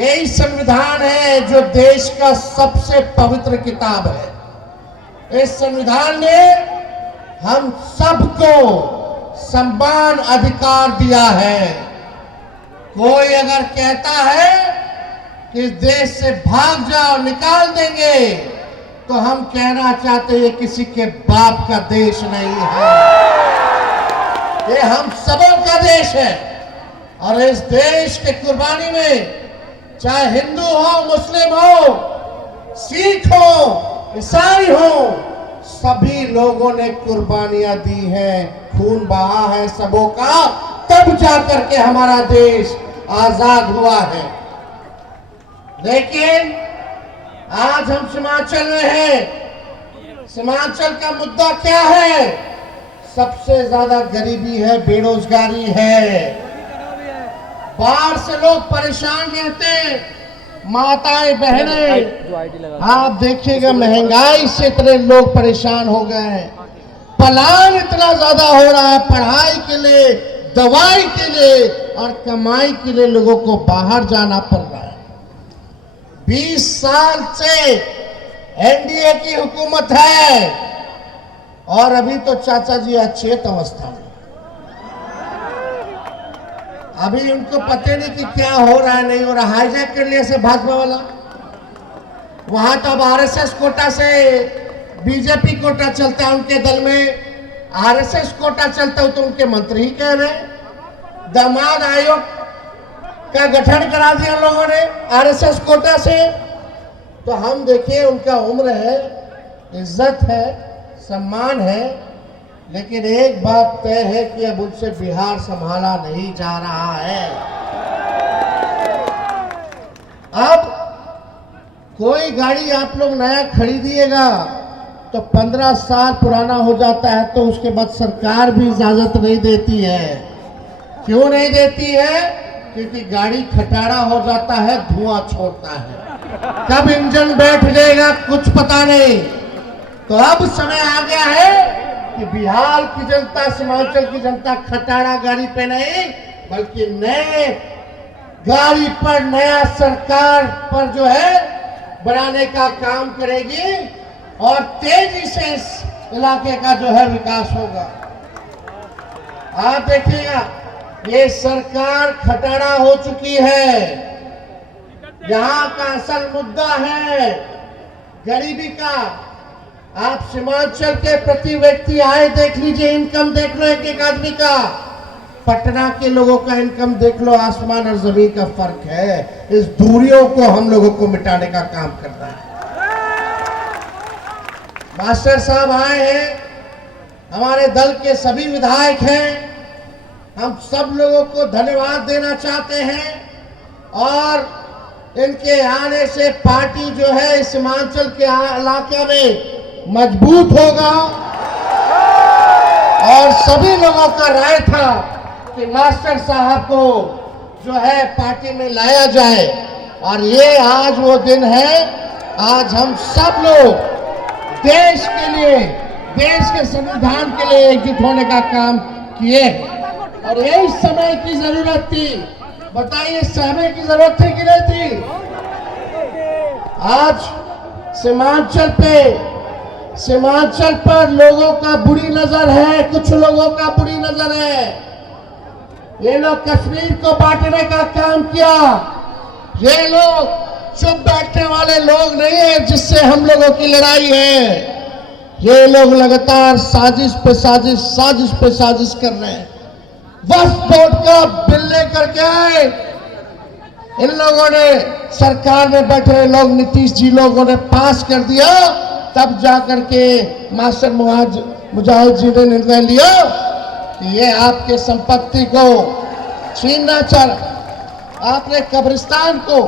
यही संविधान है जो देश का सबसे पवित्र किताब है। इस संविधान ने हम सबको समान अधिकार दिया है। कोई अगर कहता है कि इस देश से भाग जाओ, निकाल देंगे, तो हम कहना चाहते हैं किसी के बाप का देश नहीं है, ये हम सबों का देश है। और इस देश के कुर्बानी में चाहे हिंदू हो, मुस्लिम हो, सिख हो, ईसाई हो, सभी लोगों ने कुर्बानियां दी हैं, खून बहा है सबों का, तब जाकर के हमारा देश आजाद हुआ है। लेकिन आज हम सीमांचल में हैं। सीमांचल का मुद्दा क्या है? सबसे ज्यादा गरीबी है, बेरोजगारी है, बाहर से लोग परेशान रहते हैं, माताएं बहनें, आप देखिएगा महंगाई से इतने लोग परेशान हो गए हैं, पलायन इतना ज्यादा हो रहा है, पढ़ाई के लिए, दवाई के लिए और कमाई के लिए लोगों को बाहर जाना पड़ रहा है। 20 साल से एनडीए की हुकूमत है और अभी तो चाचा जी अचेत अवस्था में, अभी उनको पता नहीं कि क्या हो रहा है, नहीं हो रहा। हाईजैक कर लिया से भाजपा वाला, वहां तो अब आरएसएस कोटा से बीजेपी कोटा चलता है, उनके दल में आरएसएस कोटा चलता है, तो उनके मंत्री ही कह रहे दामाद आयोग का गठन करा दिया लोगों ने आरएसएस कोटा से। तो हम देखिए उनका उम्र है, इज्जत है, सम्मान है, लेकिन एक बात तय है कि अब उनसे बिहार संभाला नहीं जा रहा है। अब कोई गाड़ी आप लोग नया खरीदिएगा तो 15 साल पुराना हो जाता है, तो उसके बाद सरकार भी इजाजत नहीं देती है। क्यों नहीं देती है? क्योंकि गाड़ी खटारा हो जाता है, धुआं छोड़ता है, कब इंजन बैठ जाएगा कुछ पता नहीं। तो अब समय आ गया है कि बिहार की जनता, सीमांचल की जनता खटारा गाड़ी पे नहीं, बल्कि नए गाड़ी पर, नया सरकार पर जो है बनाने का काम करेगी और तेजी से इस इलाके का जो है विकास होगा। आप देखिएगा ये सरकार खटारा हो चुकी है। यहाँ का असल मुद्दा है गरीबी का। आप सीमांचल के प्रति व्यक्ति आए देख लीजिए, इनकम देख लो एक एक आदमी का। पटना के लोगों का इनकम देख लो, आसमान और जमीन का फर्क है। इस दूरियों को हम लोगों को मिटाने का काम करना है। मास्टर साहब आए हैं, हमारे दल के सभी विधायक हैं, हम सब लोगों को धन्यवाद देना चाहते हैं। और इनके आने से पार्टी जो है सीमांचल के इलाके में मजबूत होगा। और सभी लोगों का राय था कि मास्टर साहब को जो है पार्टी में लाया जाए, और ये आज वो दिन है। आज हम सब लोग देश के लिए, देश के संविधान के लिए एकजुट होने का काम किए और यही समय की जरूरत थी। बताइए समय की जरूरत थी कि नहीं थी? आज सीमांचल पर लोगों का बुरी नजर है, कुछ लोगों का बुरी नजर है। ये लोग कश्मीर को बांटने का काम किया। ये लोग चुप बैठने वाले लोग नहीं है जिससे हम लोगों की लड़ाई है। ये लोग लगातार साजिश पे साजिश कर रहे हैं। वक्फ बोर्ड का बिल लेकर के आए, इन लोगों ने, सरकार में बैठे लोग, नीतीश जी लोगों ने पास कर दिया। तब जाकर के मास्टर मुजाहिद जी ने निर्णय लिया कि ये आपके संपत्ति को छीनना चाह। आपने कब्रिस्तान को,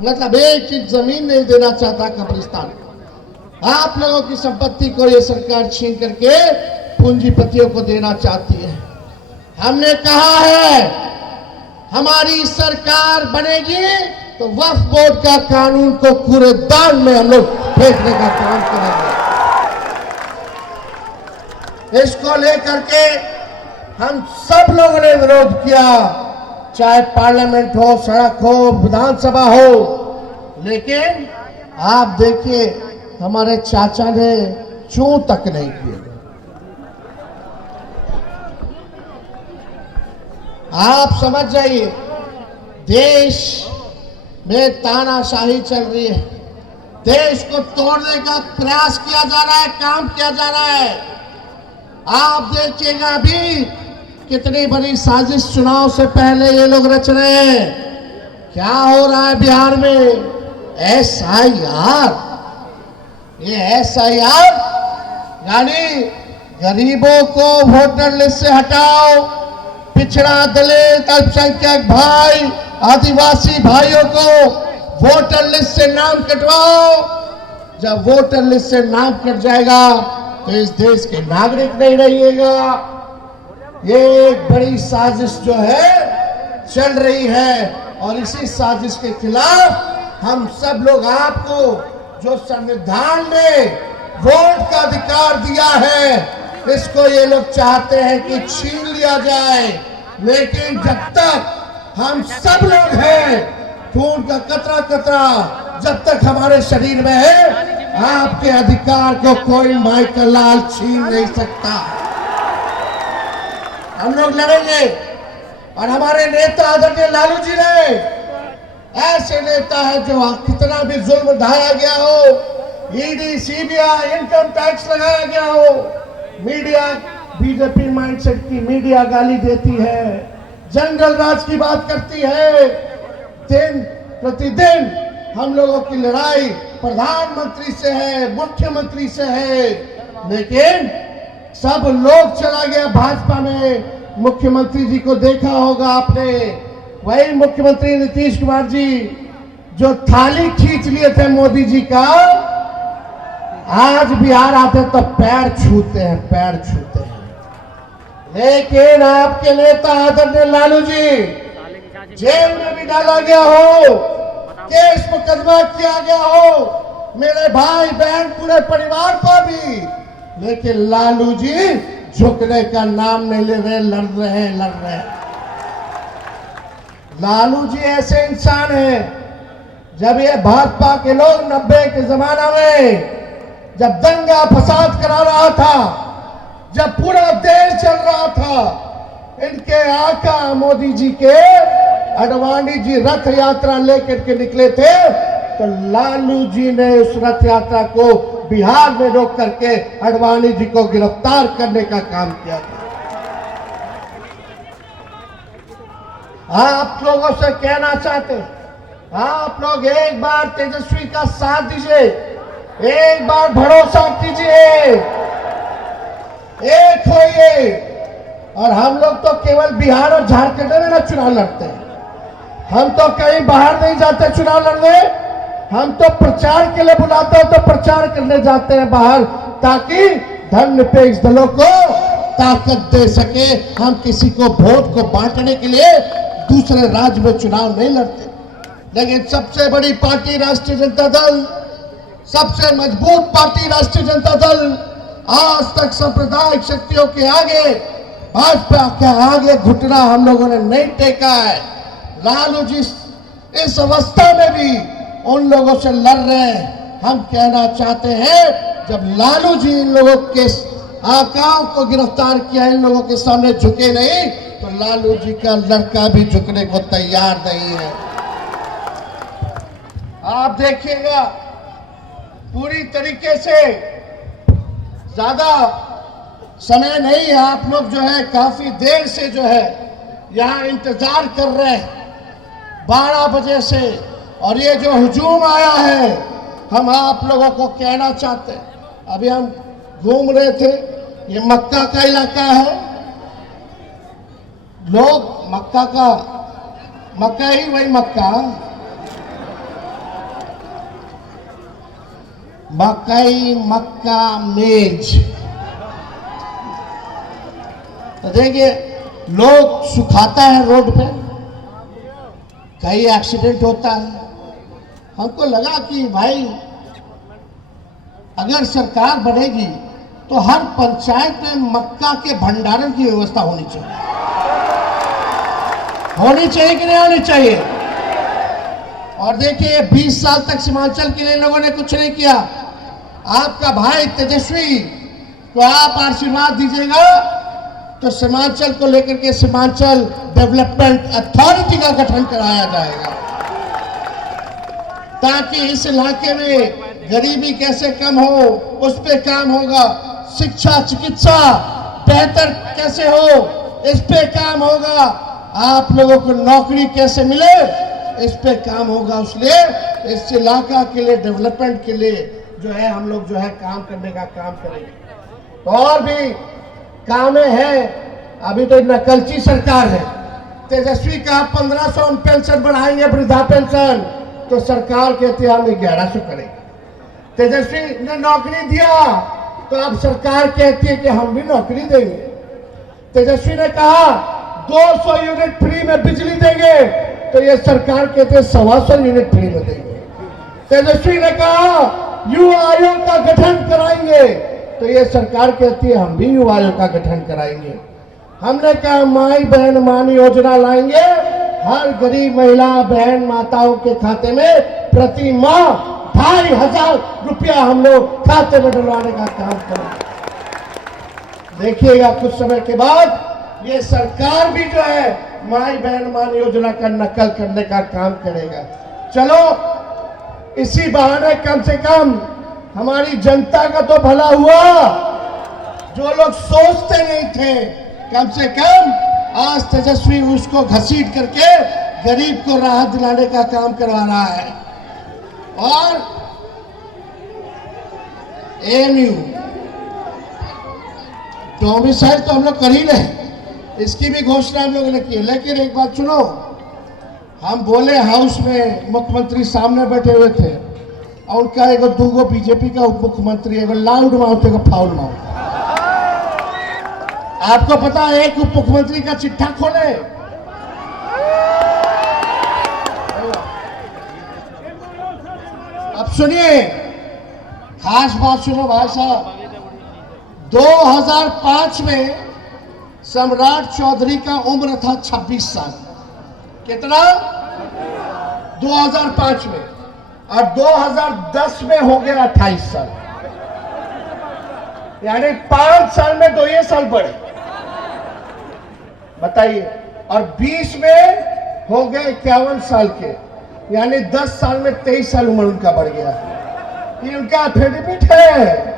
मतलब एक इंच जमीन नहीं देना चाहता कब्रिस्तान। आप लोगों की संपत्ति को ये सरकार छीन करके पूंजीपतियों को देना चाहती है। हमने कहा है हमारी सरकार बनेगी तो वक्फ बोर्ड का कानून को कूड़ेदान में हम लोग फेंकने का काम करेंगे। इसको लेकर के हम सब लोगों ने विरोध किया, चाहे पार्लियामेंट हो, सड़क हो, विधानसभा हो, लेकिन आप देखिए हमारे चाचा ने चूं तक नहीं किए। आप समझ जाइए, देश में तानाशाही चल रही है, देश को तोड़ने का प्रयास किया जा रहा है, काम किया जा रहा है। आप देखिएगा अभी कितनी बड़ी साजिश चुनाव से पहले ये लोग रच रहे हैं। क्या हो रहा है बिहार में? SIR, ये SIR यानी गरीबों को वोटर लिस्ट से हटाओ, पिछड़ा, दलित, अल्पसंख्यक भाई, आदिवासी भाइयों को वोटर लिस्ट से नाम कटवाओ। जब वोटर लिस्ट से नाम कट जाएगा तो इस देश के नागरिक नहीं रहिएगा। ये एक बड़ी साजिश जो है चल रही है, और इसी साजिश के खिलाफ हम सब लोग आपको जो संविधान ने वोट का अधिकार दिया है, इसको ये लोग चाहते हैं कि छीन लिया जाए। लेकिन जब तक हम सब लोग हैं, खून का कतरा कतरा जब तक हमारे शरीर में है, आपके अधिकार को कोई माइकल लाल छीन नहीं सकता। हम लोग लड़ेंगे, और हमारे नेता आदरणीय लालू जी ने ऐसे नेता है जो कितना भी जुल्म ढाया गया हो, ED, CBI, इनकम टैक्स लगाया गया हो, मीडिया बीजेपी माइंडसेट की मीडिया गाली देती है, जंगल राज की बात करती है। दिन प्रतिदिन हम लोगों की लड़ाई प्रधानमंत्री से है, मुख्यमंत्री से है, लेकिन सब लोग चला गया भाजपा में। मुख्यमंत्री जी को देखा होगा आपने, वही मुख्यमंत्री नीतीश कुमार जी जो थाली खींच लिए थे मोदी जी का, आज बिहार आते तो पैर छूते हैं, पैर छूते हैं। लेकिन आपके नेता आदरणीय लालू जी जेल में भी डाला गया हो, केस मुकदमा किया गया हो, मेरे भाई बहन पूरे परिवार पर भी, लेकिन लालू जी झुकने का नाम नहीं ले रहे, लड़ रहे हैं। लालू जी ऐसे इंसान हैं, जब ये भाजपा के लोग 90 के जमाना में जब दंगा फसाद करा रहा था, जब पूरा देश चल रहा था, इनके आका मोदी जी के अडवाणी जी रथ यात्रा लेकर के निकले थे, तो लालू जी ने उस रथ यात्रा को बिहार में रोक करके अडवाणी जी को गिरफ्तार करने का काम किया था। आप लोगों से कहना चाहते हैं, आप लोग एक बार तेजस्वी का साथ दीजिए, एक बार भरोसा कीजिए, एक होइए। और हम लोग तो केवल बिहार और झारखंड में ना चुनाव लड़ते हैं, हम तो कहीं बाहर नहीं जाते चुनाव लड़ने। हम तो प्रचार के लिए बुलाते हैं तो प्रचार करने जाते हैं बाहर, ताकि धर्मनिरपेक्ष दलों को ताकत दे सके। हम किसी को वोट को बांटने के लिए दूसरे राज्य में चुनाव नहीं लड़ते। लेकिन सबसे बड़ी पार्टी राष्ट्रीय जनता दल, सबसे मजबूत पार्टी राष्ट्रीय जनता दल, आज तक सांप्रदायिक शक्तियों के आगे, भाजपा के आगे घुटना हम लोगों ने नहीं टेका है। लालू जी इस अवस्था में भी उन लोगों से लड़ रहे हैं। हम कहना चाहते हैं, जब लालू जी इन लोगों के आकाओं को गिरफ्तार किया, इन लोगों के सामने झुके नहीं, तो लालू जी का लड़का भी झुकने को तैयार नहीं है। आप देखिएगा पूरी तरीके से, ज्यादा समय नहीं है, आप लोग जो है काफी देर से जो है यहाँ इंतजार कर रहे हैं 12 बजे से, और ये जो हुजूम आया है, हम आप लोगों को कहना चाहते हैं, अभी हम घूम रहे थे, ये मक्का का इलाका है, लोग मक्का ही वही मक्का, मकई मक्का मेज, तो देखिए लोग सुखाता है रोड पे, कई एक्सीडेंट होता है। हमको लगा कि भाई अगर सरकार बनेगी तो हर पंचायत में मक्का के भंडारण की व्यवस्था होनी चाहिए। होनी चाहिए कि नहीं होनी चाहिए? और देखिए 20 साल तक सीमांचल के लिए लोगों ने कुछ नहीं किया। आपका भाई तेजस्वी को आप आशीर्वाद दीजिएगा तो सीमांचल को लेकर के सीमांचल डेवलपमेंट अथॉरिटी का गठन कराया जाएगा, ताकि इस इलाके में गरीबी कैसे कम हो उस पे काम होगा, शिक्षा चिकित्सा बेहतर कैसे हो इस पे काम होगा, आप लोगों को नौकरी कैसे मिले इस पे काम होगा। इसलिए इस इलाका के लिए डेवलपमेंट के लिए जो है हम लोग जो है काम करने का काम करेंगे। तो और भी काम है। अभी तो नकलची सरकार है। तेजस्वी का 1500 पेंशन बढ़ाएंगे, वृद्धा पेंशन, तो सरकार कहती है हम 1100 करेंगे। तेजस्वी ने नौकरी दिया तो अब सरकार कहती है कि हम भी नौकरी देंगे। तेजस्वी ने कहा 200 यूनिट फ्री में बिजली देंगे तो ये सरकार कहते हैं 125 यूनिट फ्री में देंगे। तेजस्वी ने कहा युवा आयोग का गठन कराएंगे तो ये सरकार कहती है हम भी युवा आयोग का गठन कराएंगे। हमने कहा माई बहन मान योजना लाएंगे, हर गरीब महिला बहन माताओं के खाते में प्रति माह 2500 रुपया हम लोग खाते में डलवाने का काम करेंगे। देखिएगा कुछ समय के बाद ये सरकार भी जो है माई बहन मान योजना का नकल करने का काम करेगा। चलो इसी बहाने कम से कम हमारी जनता का तो भला हुआ। जो लोग सोचते नहीं थे, कम से कम आज तेजस्वी उसको घसीट करके गरीब को राहत दिलाने का काम करवा रहा है। और एएमयू डोमिसाइल तो हम लोग कर ही रहे, इसकी भी घोषणा हम लोगों ने की। लेकिन एक बात सुनो, हम बोले हाउस में मुख्यमंत्री सामने बैठे हुए थे और उनका एगो दूगो बीजेपी का उप मुख्यमंत्री, एगो लाउड माउथ एगो फाउल माउथ। आपको पता है एक उप मुख्यमंत्री का चिट्ठा खोले, अब सुनिए खास बात सुनो भाई साहब। 2005 में सम्राट चौधरी का उम्र था 26 साल। कितना? 2005 में। और 2010 में हो गया 28 साल, यानी 5 साल में 2 साल बढ़े, बताइए। और 20 में हो गए 51 साल के, यानी 10 साल में 23 साल उम्र उनका बढ़ गया। ये उनका एफिडेविट है,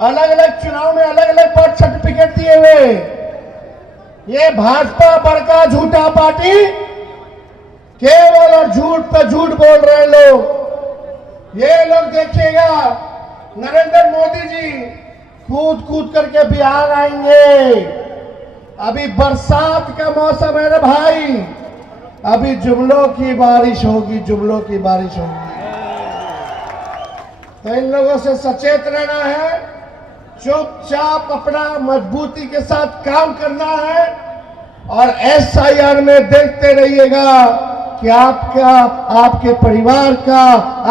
अलग अलग चुनाव में अलग अलग बर्थ सर्टिफिकेट दिए हुए। ये भाजपा बड़का झूठा पार्टी, केवल और झूठ पर झूठ बोल रहे लोग। ये लोग देखिएगा नरेंद्र मोदी जी कूद कूद करके बिहार आएंगे। अभी बरसात का मौसम है रे भाई, अभी जुमलों की बारिश होगी, जुमलों की बारिश होगी। तो इन लोगों से सचेत रहना है, चुपचाप अपना मजबूती के साथ काम करना है। और एसआईआर में देखते रहिएगा कि आपका, आपके परिवार का,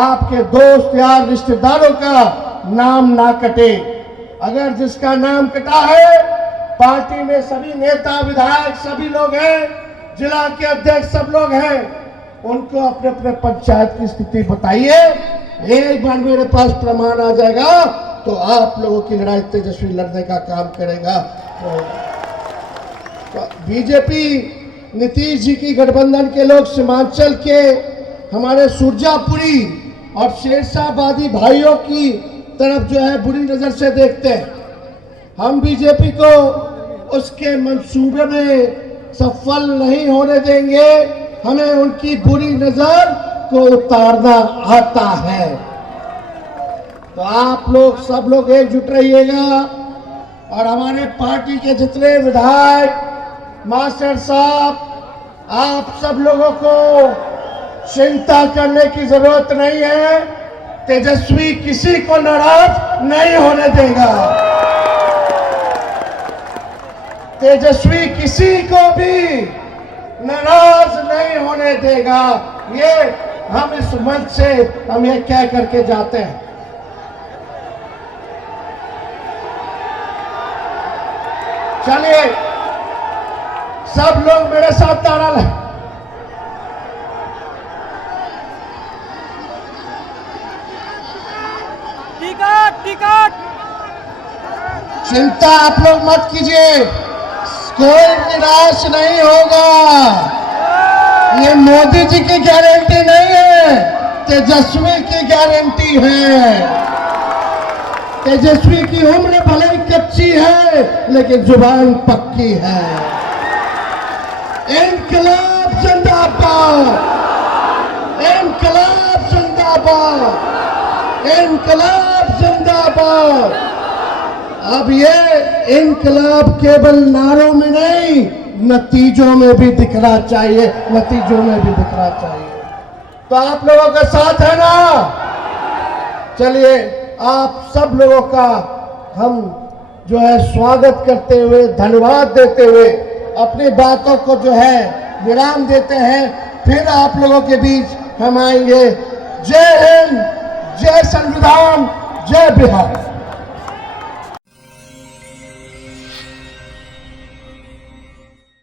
आपके दोस्त यार रिश्तेदारों का नाम ना कटे। अगर जिसका नाम कटा है, पार्टी में सभी नेता विधायक सभी लोग हैं, जिला के अध्यक्ष सब लोग हैं, उनको अपने अपने पंचायत की स्थिति बताइए। एक बार मेरे पास प्रमाण आ जाएगा तो आप लोगों की लड़ाई तेजस्वी लड़ने का काम करेगा। तो बीजेपी नीतीश जी की गठबंधन के लोग सीमांचल के हमारे सुरजापुरी और शेरशाहबादी भाइयों की तरफ जो है बुरी नजर से देखते हैं। हम बीजेपी को उसके मंसूबे में सफल नहीं होने देंगे। हमें उनकी बुरी नजर को उतारना आता है। तो आप लोग सब लोग एकजुट रहिएगा और हमारे पार्टी के जितने विधायक मास्टर साहब, आप सब लोगों को चिंता करने की जरूरत नहीं है। तेजस्वी किसी को नाराज नहीं होने देगा। तेजस्वी किसी को भी नाराज नहीं होने देगा। ये हम इस मंच से हम ये कह करके जाते हैं। चलिए सब लोग मेरे साथ नारा लगाएं। Ticket ticket. चिंता आप लोग मत कीजिए, कोई निराश नहीं होगा। ये मोदी जी की गारंटी नहीं है, तेजस्वी की गारंटी है। तेजस्वी की उम्र भले ही कच्ची है, लेकिन जुबान पक्की है। इनकलाब जिंदाबाद, इनकलाब जिंदाबाद, इनकलाब जिंदाबाद। अब ये इनकलाब केवल नारों में नहीं, नतीजों में भी दिखना चाहिए, नतीजों में भी दिखना चाहिए। तो आप लोगों का साथ है ना? चलिए, आप सब लोगों का हम जो है स्वागत करते हुए, धन्यवाद देते हुए, अपनी बातों को जो है विराम देते हैं। फिर आप लोगों के बीच हम आएंगे। जय हिंद, जय संविधान, जय बिहार।